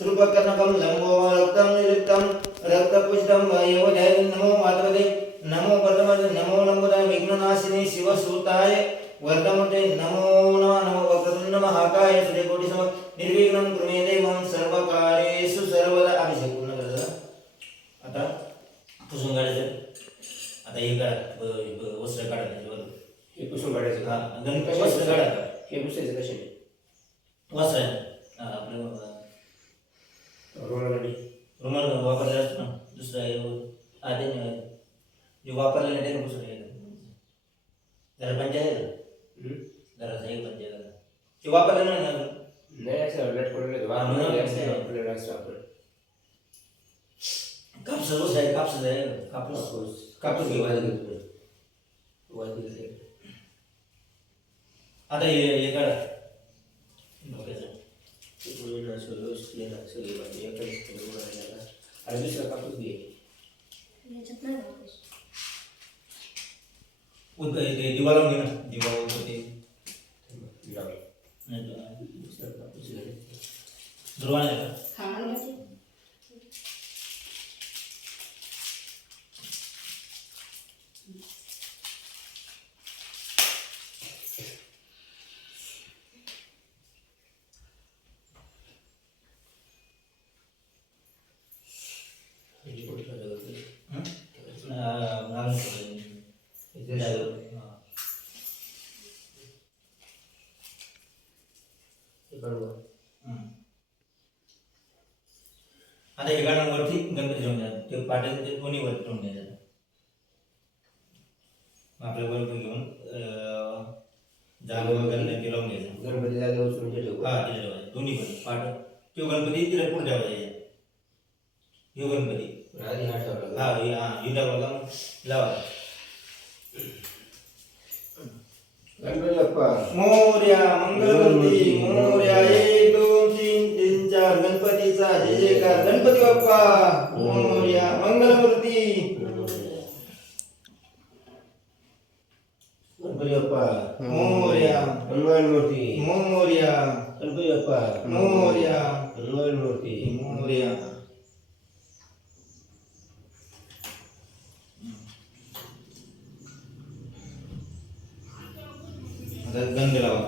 श्रुपकर्णकं लम्बो रक्तं निरुक्तं रक्तपुष्टं योधय नमो मातृदे नमो वर्धमते नमो लम्बोदय विघ्ननाशिनी शिवसुताय वर्धमते नमो नमः नमो वक्रतुण्ड महाकाय सूर्यकोटिसम निर्विघ्नं कुर्मे मम सर्वकार्येषु सर्वदा अभिषेक पूर्ण करायचं आता पुसून काढायचं. आता हे काढा वस्त्र काढा त्याच्यावर. हे पुसून काढायचं. हा गणपती वस्त्र काढा. हे पुसायचं कशाने? वस्त्र आपलं रुमालवाडी रुमाल वापरले असतो ना दुसरा आधी नाही जे वापरले नाही त्याने पुसून घ्यायला जरा पंचायत जरा जाईल पंचायत ते वापरले नाही ना नाही असं अलर्ट पडले वापरलेलं असं आपण कापसा रोज आहे कापसा आहे कापूस कापूस घेवायला गेलो वाजले आता हे काढा काढा डोक्याचं. असं व्यवस्थित येणार सगळी बाजू एकाच ठिकाणी उभं राहिलेला. आणि दुसरा कापूस घे याच्यात नाही वापस. उद- ते दिवा लावून घे ना दिवा वगैरे ते लावला. नाही तर- दुसरा कापूस घे दुर्वा नाही का? हा, म्हणजे ह्याची पाट्याचं ते दोन्ही वर ठेवून द्यायचं मग आपल्या बरोबर घेऊन अं, जागेवर गणपती लावून घ्यायचं गणपती जागेवर उचलून ते ठेवू. हा तिथे ठेवायचं दोन्ही पण. पाट तो गणपती तिला पुढे ठेवायचा ह्यो गणपती. आधी हा ठेवला? हा हे- हा युद्धा बघा लावा. गणपती बाप्पा. मोर्या मंगलमूर्ती मोर्या एक दोन तीन तीन चार. गणपतीचा जय जयकार गणपती बाप्पा मोर्या मंगलमूर्ती। गणपती बाप्पा मोर्या हनुमान मूर्ती मोर्या गणपती बाप्पा मोर्या हनुमान मूर्ती मोर्या। आता गंध लावा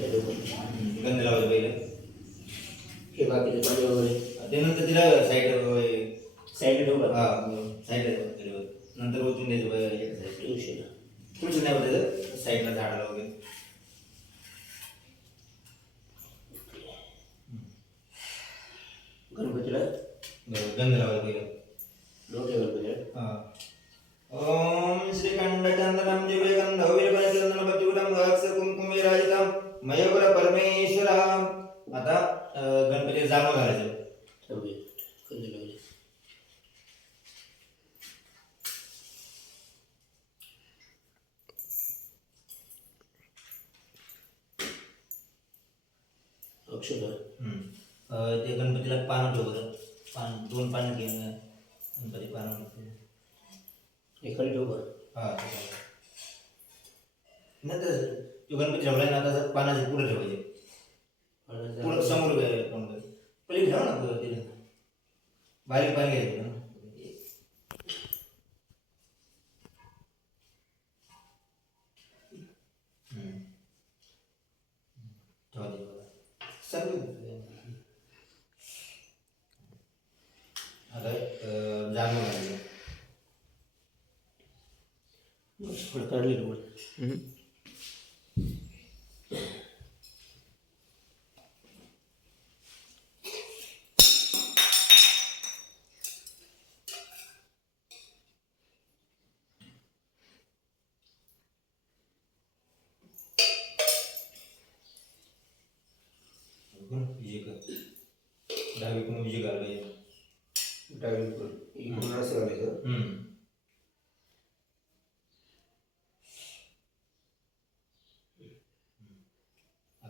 ते डोकं. गंध लावायचं पहिले हे बाकीचे पाणी वगैरे त्यानंतर तिला साईड साईडला ठेवू? हा साईड नंतर ओतून द्यायचं ला. तुळशीला. तुळशी नाही बघायचं साईडला झाडाला वगैरे गणपतीला गंध लावायचं पहिलं मोठ्या गणपतीला हा. अक्षता ते गणपतीला पानं ठेवलं. पान दोन पानं घे गणपती पानं ठेवू का हा नंतर तो गणपती ठेवलाय ना आता पानाचे पुढे ठेवायचे. જાણવા પડતાળી રોડ હમ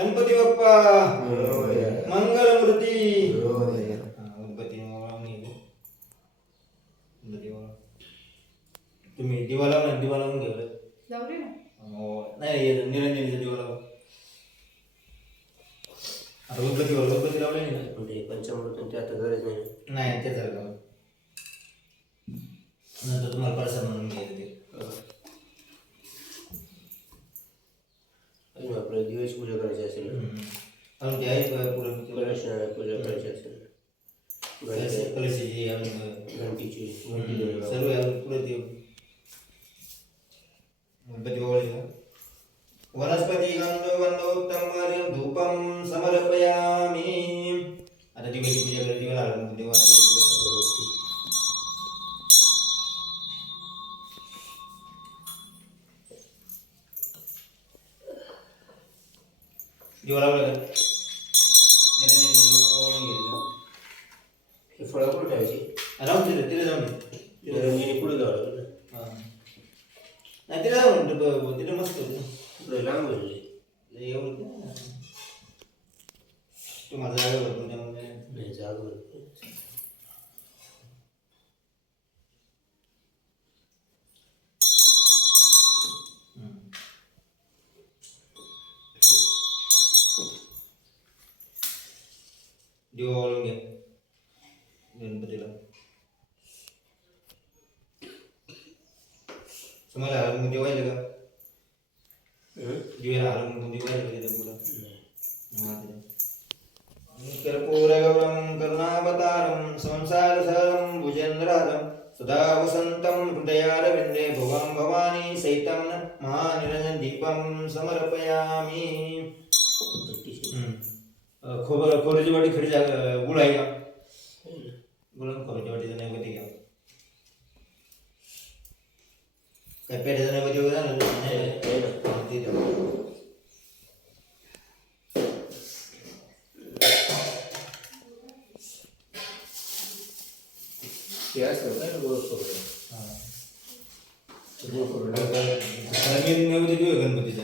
गणपती बाप्पा मंगलमूर्ती हा, गणपती बाप्पा नाही गं. गणपती बाप्पा. तुम्ही दिवा लावून दिवा लावून घ्या लावले ना हो नाही हे निरंजनीचा दिवा लावा आता गणपतीवर गणपती लावले ना म्हणजे पंचामृत ते आता गरज नाही ना. नाही ते झालं का नंतर तुम्हाला प्रसाद म्हणून घ्यायचं દિવસમાં આપણે દિવસ પૂજા કરે છે આમ ધ્યાન પૂજા ગણેશ પૂજા કરે છે કલશજી આમ ઘંટીજી સર્વે આમ પૂરો દેવ બધી ઓળી વનસ્પતિ ગંધવનોત્તમ ધૂપમ સમર્પયામિ આ દીવાની પૂજા કરે દીવાના દેવાના 이거라고 그래. दिवा ओळून घ्या गणपतीला तुम्हाला हलवून दिवा आहे का हं? दिव्याला हलवून दिवा आहे का तिथे पुढं नाही. कर्पूरगौरं करुणावतारं संसारसारं भुजेन्द्रारं सदा वसन्तं हृदयारविन्दे भुवं भवानी सहितं महानिरञ्जनदीपं समर्पयामि घंटीची. खोबर खोबऱ्याची वाटी खडी गुळ आहे का है. गुळ आणि खोबऱ्याच्या वाटीचं नैवेद्य घ्या काय पेढ्याचं नैवेद्य वगैरे झालं नाही आहे ना. हा, ते द्या. हा. नैवेद्य देऊ गणपतीचा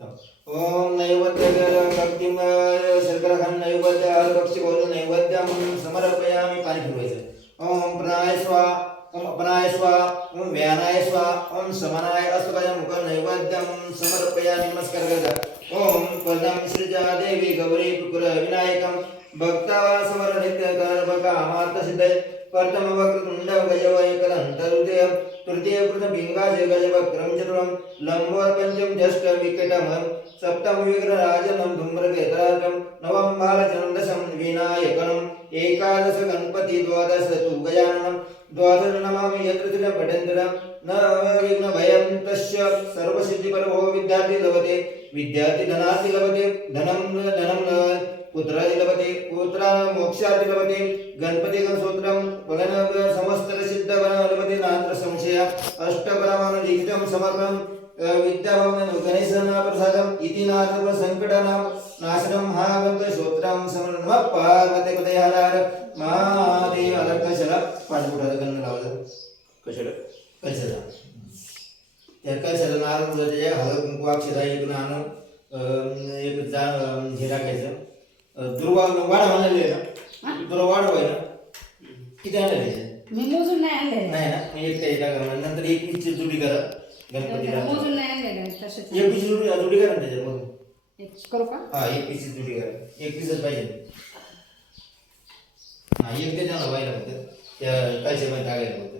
ओम नैवेद्य भक्तिमय शर्कराखंड नैवेद्य हरभक्षी बोलून नैवेद्य समर्पयामी पाणी फिरवायचं ओम प्राणाय स्वा ओम अपनाय स्वा ओम व्यानाय स्वा ओम समनाय अस्वकाय मुख नैवेद्यम समर्पयामी नमस्कार करता ओम पदम श्रीजा देवी गौरी कुकुर विनायकम भक्तावा समर नित्य कर्मका अमार्थ सिद्धय प्रथम वक्रतुंड गजवैकदन्तरुदय तृतीय कृत भिंगाजे गजवक्रम चतुरम लंबोर पंचम जष्ट विकटम सप्तम विग्रहराजनं धूम्रकेतराजं नवम बालचनं दशम विनायकनम् एकादश गणपति द्वादश तु गजाननं द्वादश नमामि यत्र तिलं पठन्तिरं न विघ्नभयं तस्य सर्वसिद्धिपरमो विद्यार्थी लभते विद्यार्थी धनार्थी लभते धनं धनं न पुत्रादि लभते पुत्रा मोक्षादि लभते गणपति स्तोत्रं फलन समस्त सिद्ध लभते नात्र संशय अष्टपरमाणु लिखितं समर्पणं विद्याभवन गणेशन प्रसादम इति नाथ संकटनाम नाशनम महागंत स्तोत्रम समर नमः पार्वती पदे हरार महादेव अलकशला पाच बोटाचं गन्न लावलं कशाला? कशाला. त्या कशाला नारळ हळद कुंकू अक्षरा आणून अं, एक जा हे टाकायचं. अं, दुर्वा वाढ म्हणाले ना? दुर्वा वाढ आहे ना किती आणले मी मोजून नाही आणलेले नाही ना? मी एक काही टाका नंतर एक वीसची जुडी करा. गणपतीला मोजून नाही आणलेले तसेच. एक वीसची जुडी जुडी करा त्याच्यामधून एक करू का? हा एक पीसची जुडी करा. एक पीसच पाहिजे. हा एक ते जाणार पाहिजे फक्त त्या कायच्या मध्ये टाकायला फक्त.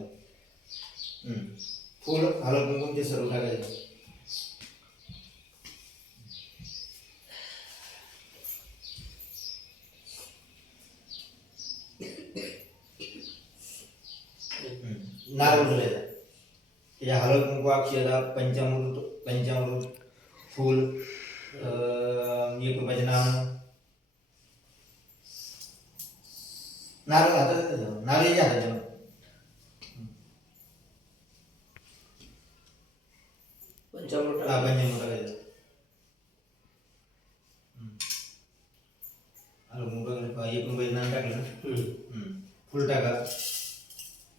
फुल हलत निघून ते सर्व टाकायचं. नारळ उचलायचा त्याच्या हळद कुंकू अक्षरा पंचामृत पंचामृत फूल एक रुपयाचे नाणं नारळ हातात घ्यायचं. नारळी हाताच्या पंचामृत हा पंचामृत टाकायचं हम्म. हळद कुंकू टाकलं, एक रुपयाचे नाणं टाकलं हम्म. हम्म. फुल टाका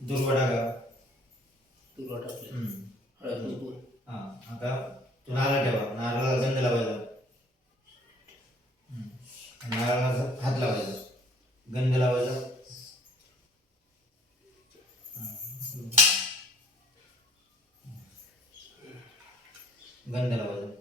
दुर्वा टाका तुला टाकले हम्म. हळद कुंकू. हा आता तो नारळ ठेवा नारळाला गंध लावायचा हम्म. नारळाला हात लावायचा गंध लावायचा हा. गंध लावायचा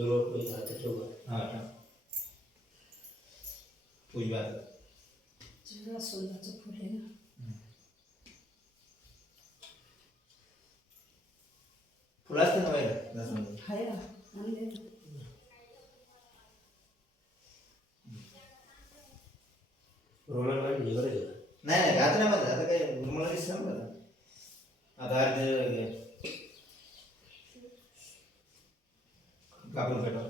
पूजा? हा टाक उजव्या हातात. तुझं सोन्याचं फुल आहे ना फुलं असते ना बाहेर जास्वंदी. आहे ना आणले ना. करायचं का? नाही नाही आता नाही माझं आता काय मला दिसतं ना. आता आरती Claro.